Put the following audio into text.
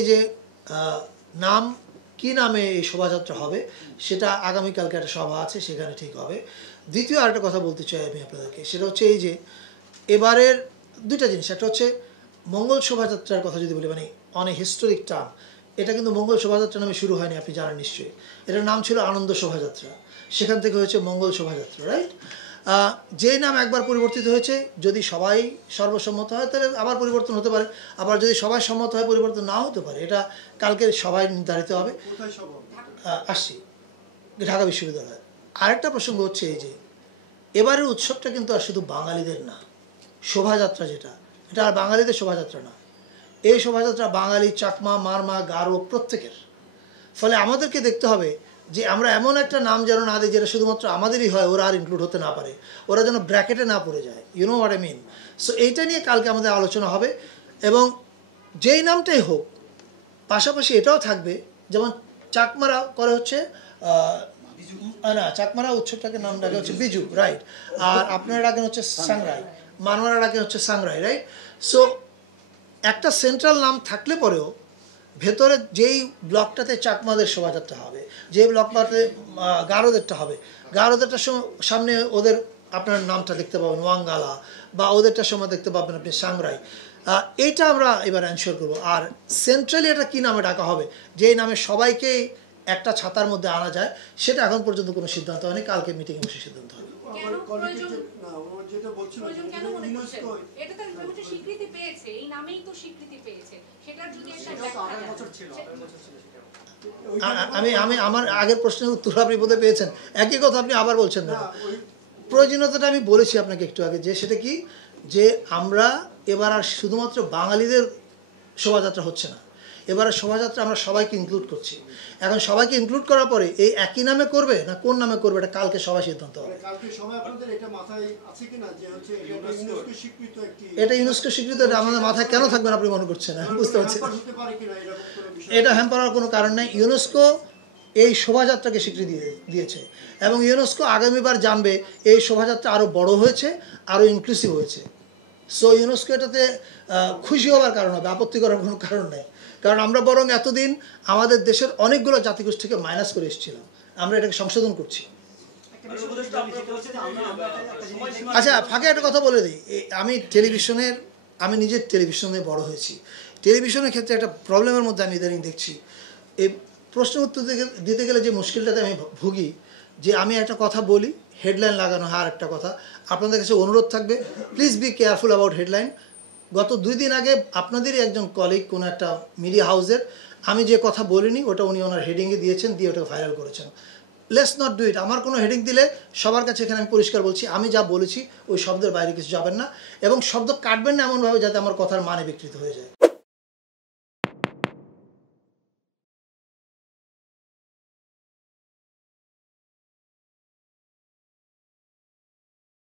এই যে নাম কি নামে এই শোভাযাত্রা হবে সেটা আগামীকালকে একটা সভা আছে, সেখানে ঠিক হবে। দ্বিতীয় আরেকটা কথা বলতে চাই আমি আপনাদেরকে, সেটা হচ্ছে এই যে এবারের দুইটা জিনিস। একটা হচ্ছে মঙ্গল শোভাযাত্রার কথা যদি বলি, মানে অনেক হিস্টোরিক টার্ম, এটা কিন্তু মঙ্গল শোভাযাত্রা নামে শুরু হয়নি, আপনি জানেন নিশ্চয়ই। এটার নাম ছিল আনন্দ শোভাযাত্রা, সেখান থেকে হয়েছে মঙ্গল শোভাযাত্রা, রাইট? যে নাম একবার পরিবর্তিত হয়েছে, যদি সবাই সর্বসম্মত হয় তাহলে আবার পরিবর্তন হতে পারে, আবার যদি সবাই সম্মত হয় পরিবর্তন নাও হতে পারে। এটা কালকে সবাই নির্ধারিত হবে। আসছি, ঢাকা বিশ্ববিদ্যালয়। আরেকটা প্রসঙ্গ হচ্ছে এই যে এবারের উৎসবটা কিন্তু আর শুধু বাঙালিদের না, শোভাযাত্রা যেটা, এটা আর বাঙালিদের শোভাযাত্রা না। এই শোভাযাত্রা বাঙালি, চাকমা, মারমা, গারো প্রত্যেকের। ফলে আমাদেরকে দেখতে হবে যে আমরা এমন একটা নাম যেন না দিই যেটা শুধুমাত্র আমাদেরই হয়, ওরা আর ইনক্লুড হতে না পারে, ওরা যেন ব্র্যাকেটে না পড়ে যায়। You know what I mean? So এইটা নিয়ে কালকে আমাদের আলোচনা হবে। এবং যেই নামটাই হোক, পাশাপাশি এটাও থাকবে, যেমন চাকমারা করে হচ্ছে না, চাকমারা উৎসবটাকে নাম ডাকে হচ্ছে বিজু, রাইট? আর আপনারা ডাকেন হচ্ছে সাংরাই, মানমারা ডাকেন হচ্ছে সাংরাই, রাইট? সো একটা সেন্ট্রাল নাম থাকলে পরেও ভেতরে যেই ব্লকটাতে চাকমাদের শোভাযাত্রা হবে, যে ব্লকটাতে গারোদেরটা হবে, গারোদেরটার সামনে ওদের আপনার নামটা দেখতে পাবেন ওয়াঙ্গালা, বা ওদেরটার সময় দেখতে পাবেন আপনি সাংরাই। এইটা আমরা এবার এনশিওর করবো। আর সেন্ট্রালি এটা কী নামে ডাকা হবে, যেই নামে সবাইকে একটা ছাতার মধ্যে আনা যায়, সেটা এখন পর্যন্ত কোনো সিদ্ধান্ত হয়নি। কালকে মিটিংয়ে বসে সিদ্ধান্ত হবে। আমি আমার আগের প্রশ্নের উত্তর আপনি বোধ হয় পেয়েছেন, একই কথা আপনি আবার বলছেন না। প্রয়োজনীয়তাটা আমি বলেছি আপনাকে একটু আগে, যে সেটা কি, যে আমরা এবার আর শুধুমাত্র বাঙালিদের শোভাযাত্রা হচ্ছে না, এবারে শোভাযাত্রা আমরা সবাইকে ইনক্লুড করছি। এখন সবাইকে ইনক্লুড করার পরে এই একই নামে করবে না কোন নামে করবে, এটা কালকে সবাই সিদ্ধান্ত হবে। এটা ইউনেস্কো স্বীকৃত, এটা আমাদের মাথায় কেন থাকবে না আপনি মনে করছেন? বুঝতে পারছেন, এটা হ্যাম্পার হওয়ার কোনো কারণ নেই। ইউনেস্কো এই শোভাযাত্রাকে স্বীকৃতি দিয়েছে, এবং ইউনেস্কো আগামীবার জানবে এই শোভাযাত্রা আরও বড় হয়েছে, আরও ইনক্লুসিভ হয়েছে। সো ইউনেস্কো এটাতে খুশি হওয়ার কারণ হবে, আপত্তি করার কোনো কারণ নেই। কারণ আমরা বরং এতদিন আমাদের দেশের অনেকগুলো জাতিগোষ্ঠীকে মাইনাস করে এসেছিলাম, আমরা এটাকে সংশোধন করছি। আচ্ছা, ফাঁকে একটা কথা বলে দিই, আমি নিজের টেলিভিশনে বড় হয়েছি। টেলিভিশনের ক্ষেত্রে একটা প্রবলেমের মধ্যে আমি ইদানিং দেখছি, এই প্রশ্নের উত্তর দিতে গেলে যে মুশকিলটাতে আমি ভুগি, যে আমি একটা কথা বলি, হেডলাইন লাগানো হয় আর একটা কথা। আপনাদের কাছে অনুরোধ থাকবে, please be careful about headline. গত 2 দিন আগে আপনাদেরই একজন কলিগ কোনো একটা মিডিয়া হাউসের, আমি যে কথা বলিনি ওটা উনি ওনার হেডিংয়ে দিয়েছেন, দিয়ে ওটাকে ভাইরাল করেছেন। Let's not do it. আমার কোনো হেডিং দিলে সবার কাছে এখানে আমি পরিষ্কার বলছি, আমি যা বলেছি ওই শব্দের বাইরে কিছু যাবেন না, এবং শব্দ কাটবেন না এমনভাবে যাতে আমার কথার মানে বিকৃত হয়ে যায়।